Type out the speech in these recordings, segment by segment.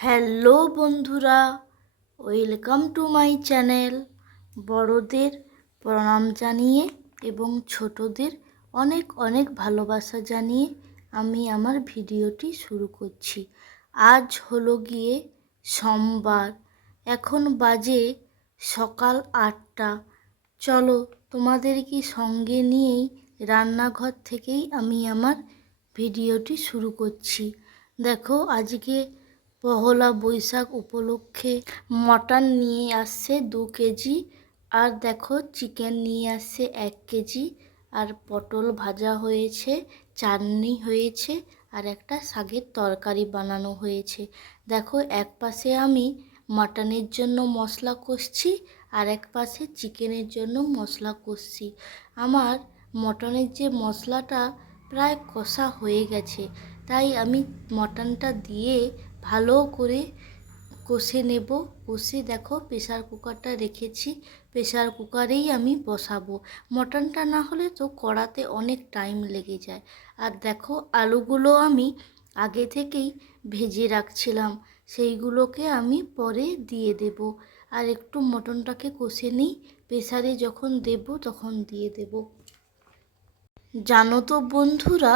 Hello বন্ধুরা, welcome to my channel. বড়দের প্রণাম জানিয়ে এবং ছোটদের অনেক অনেক ভালোবাসা জানিয়ে আমি আমার ভিডিওটি শুরু করছি। আজ হলো গিয়ে সোমবার, এখন বাজে সকাল 8টা। চলো তোমাদেরকে সঙ্গে নিয়েই রান্নাঘর থেকেই আমি আমার ভিডিওটি শুরু করছি। দেখো, আজকে পহলা বৈশাখ উপলক্ষে মটন নিয়ে আসছে 2 কেজি, আর দেখো চিকেন নিয়ে আসছে 1 কেজি, আর পটল ভাজা হয়েছে, চাটনি হয়েছে, আর একটা শাকের তরকারি বানানো হয়েছে। দেখো, এক পাশে আমি মাটনের জন্য মশলা কষছি, আর এক পাশে চিকেনের জন্য মশলা কষছি। আমার মটনের যে মশলাটা প্রায় কষা হয়ে গেছে, তাই আমি মটনটা দিয়ে ভালো করে কষে নেব। কষে দেখো প্রেসার কুকারটা রেখেছি, প্রেসার কুকারেই আমি বসাবো। মটনটা না হলে তো কড়াতে অনেক টাইম লেগে যায়। আর দেখো, আলুগুলো আমি আগে থেকেই ভেজে রাখছিলাম, সেইগুলোকে আমি পরে দিয়ে দেব। আর একটু মটনটাকে কষে নিই, প্রেসারে যখন দেব তখন দিয়ে দেব। জানো তো বন্ধুরা,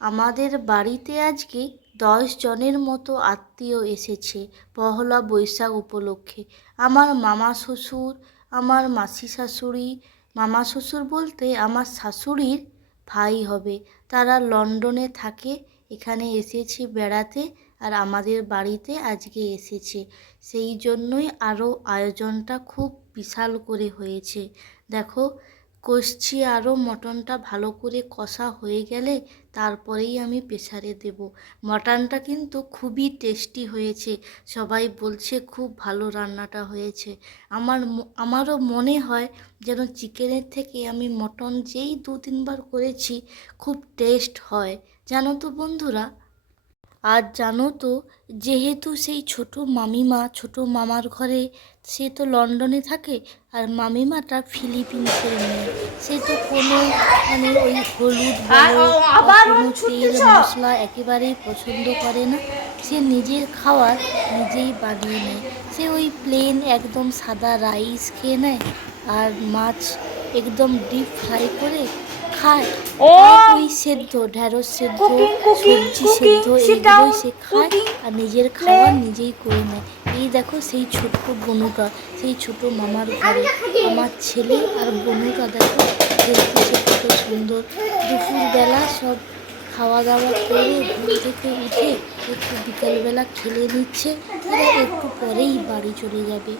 আমাদের বাড়িতে আজকে 10 জনের মতো আত্মীয় এসেছে পহলা বৈশাখ উপলক্ষে। আমার মামা শ্বশুর, আমার মাসি শাশুড়ি, মামা শ্বশুর বলতে আমার শাশুড়ির ভাই হবে, তারা লন্ডনে থাকে, এখানে এসেছে বেড়াতে, আর আমাদের বাড়িতে আজকে এসেছে। সেই জন্যই আরও আয়োজনটা খুব বিশাল করে হয়েছে। দেখো, কষছি, আরও মটনটা ভালো করে কষা হয়ে গেলে তারপরেই আমি প্রেসারে দেব। মটনটা কিন্তু খুবই টেস্টি হয়েছে, সবাই বলছে খুব ভালো রান্নাটা হয়েছে। আমারও মনে হয় যেন চিকেনের থেকে আমি মটন যেই 2-3 বার করেছি খুব টেস্ট হয়, জানো তো বন্ধুরা। আর জানো তো, যেহেতু সেই ছোট মামিমা ছোট মামার ঘরে, সে তো লন্ডনে থাকে, আর মামিমাটা ফিলিপিন্সের মেয়ে, সে তো কোনো ওই হলুদ বলো বা কোনো তেল মশলা একেবারেই পছন্দ করে না। সে নিজের খাবার নিজেই বানিয়ে নেয়। সে ওই প্লেন একদম সাদা রাইস খেয়ে নেয়, আর মাছ একদম ডিপ ফ্রাই করে খায়, আর ওই সেদ্ধ ঢ্যাঁড়স সেদ্ধ, সবজি সেদ্ধ, এইগুলোই সে খায়, আর নিজের খাবার নিজেই করে নেয়। এই দেখো সেই ছোট্ট বনুটা, সেই ছোট মামার ঘরে আমার ছেলে আর বনুটা দেখো খেলতেছে কত সুন্দর। দুপুরবেলা সব খাওয়া দাওয়া করে ঘুম থেকে উঠে একটু বিকালবেলা খেলে নিচ্ছে, এরা একটু পরেই বাড়ি চলে যাবে।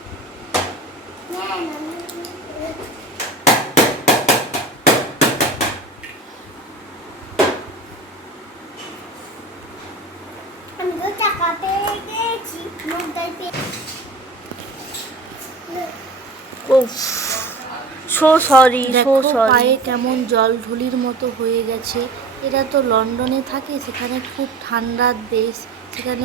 পায়ে কেমন জল ঢুলির মতো হয়ে গেছে। এরা তো লন্ডনে থাকে, সেখানে খুব ঠান্ডার দেশ, সেখানে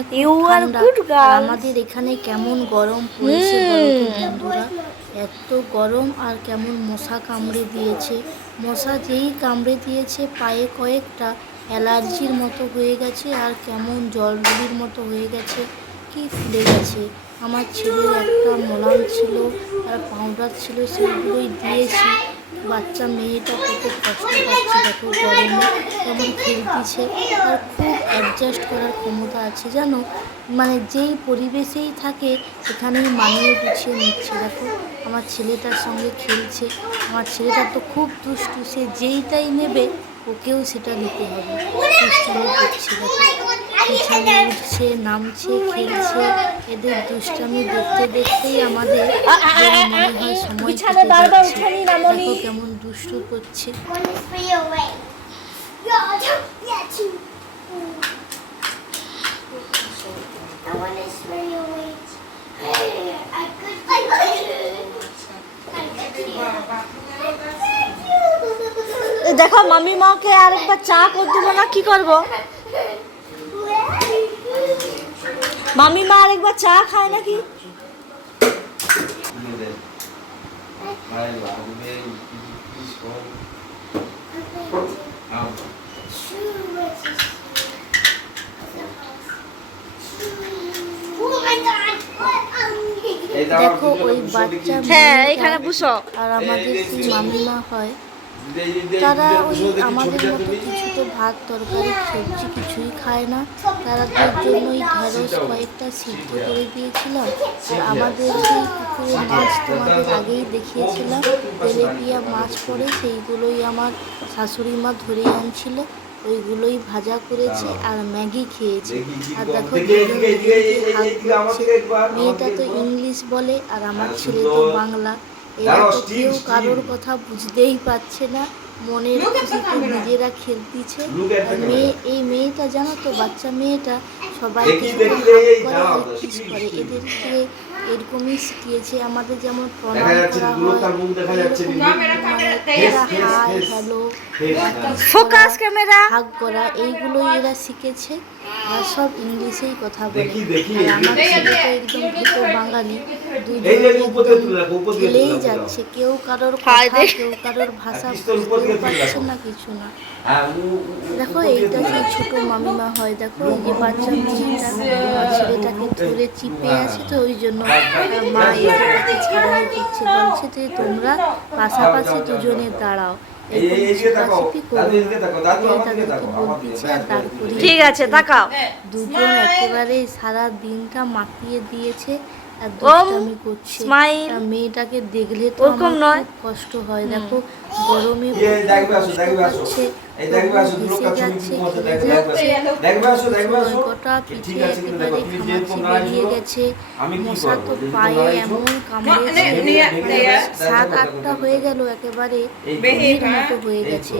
আমাদের এখানে কেমন গরম পড়েছে বলতো বন্ধুরা। এত গরম, আর কেমন মশা কামড়ে দিয়েছে। মশা যেই কামড়ে দিয়েছে পায়ে কয়েকটা অ্যালার্জির মতো হয়ে গেছে, আর কেমন জল ঢুলির মতো হয়ে গেছে, কি ফুলে গেছে। আমার ছেলের একটা মলাম ছিল আর পাউডার ছিল, সেইগুলোই দিয়েছি। বাচ্চা মেয়েটা কত কষ্ট পাচ্ছে দেখো, গরমে কেমন খেলতেছে, আর খুব অ্যাডজাস্ট করার ক্ষমতা আছে জানো। যেই পরিবেশেই থাকে সেখানেই মানিয়ে গুছিয়ে নিচ্ছে। দেখো, আমার ছেলেটার সঙ্গে খেলছে। আমার ছেলেটা তো খুব দুষ্টু, সে যেইটাই নেবে ওকেও সেটা নিতে হবে। দুষ্টামি করছে দেখো, পিছনে উঠছে, নামছে, খেলছে। এদের দুষ্টামি দেখতে দেখতেই আমাদের মনে হয় সময় কেটে যাচ্ছে। দেখো কেমন দুষ্টু করছে। দেখো, মামি মাকে আরেকবার চা করে দেবো না, কি করবো? মামি মা আরেকবার চা খায় নাকি? দেখো ওই বাচ্চা এখানে বসো। আর আমাদের সেই মামিমা হয়, তারা ওই আমাদের মতো কিছু তো ভাত তরকারি সবজি কিছুই খায় না। তাদের জন্যই ঢেঁড়স কয়েকটা সিদ্ধ করে দিয়েছিলাম। আর আমাদের সেই পুকুরে মাছ তোমাদের আগেই দেখিয়েছিলাম, তেলেপিয়া মাছ পড়ে, সেইগুলোই আমার শাশুড়ি মা ধরে আনছিল, ওইগুলোই ভাজা করেছে আর ম্যাগি খেয়েছে। আর দেখো মেয়েটা তো ইংলিশ বলে আর আমার ছেলে তো বাংলা। এরা তো কেউ কারোর কথা বুঝতেই পারছে না, মনের খুশিতে নিজেরা খেলতেছে। আর এই মেয়েটা জানো তো, বাচ্চা মেয়েটা সবাইকে কিস করে, এদেরকে এরকমই শিখিয়েছে। আমাদের যেমন প্রণাম করা হয়, হাই হ্যালো ফোকাস ক্যামেরা হাগ করা, এইগুলোই এরা শিখেছে। আর সব ইংলিশেই কথা বলে। আর আমার ছেলে তো একদম ভীত বাঙালি, দুজনে খেলেই যাচ্ছে, কেউ কারোর কথা কেউ কারোর ভাষা বুঝতেও পারছে না, কিছু না। দেখো এইটা সেই ছোট মামিমা হয়, দেখো ওই যে বাচ্চা মেয়েটা ছেলেটাকে ধরে চিপে আছে, তো ওই জন্য মা এসে তাকে ছাড়াই দিচ্ছে, বলছে যে তোমরা পাশাপাশি দুজনে দাঁড়াও, ঠিক আছে তাকাও। দুজন একেবারে সারা দিনটা মাতিয়ে দিয়েছে আর দুষ্টামি করছে। মেয়েটাকে দেখলে তো আমার খুব কষ্ট হয়। দেখো গরমে পাচ্ছে, ভেসে যাচ্ছে, গোটা পিঠে একেবারে ঘামাচি বেরিয়ে গেছে, মশা তো পায়ে এমন কামড়েছে, 7-8টা হয়ে গেল, একেবারে ভিড় মতো হয়ে গেছে।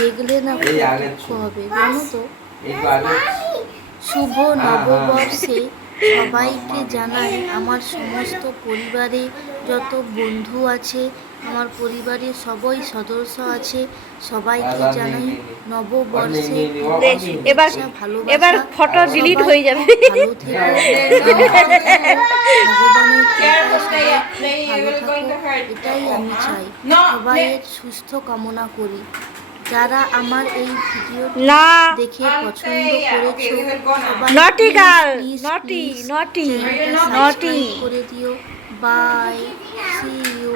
দেখলে না খুব দুঃখ হবে, জানো তো। শুভ নববর্ষে সবাইকে জানাই, আমার সমস্ত পরিবারে যত বন্ধু আছে, আমার পরিবারের সবাই সদস্য আছে, সবাইকে জানাই নববর্ষে এবার ফটো ডিলিট হয়ে যাবে। ভালো থেকো, ভগবানের কৃপায় সবাই ভালো থাকো, এটাই আমি চাই। সবাইয়ের সুস্থ কামনা করি। যারা আমার এই ভিডিও দেখে পছন্দ করেছো, সবাই করে দিও। Bye, see you.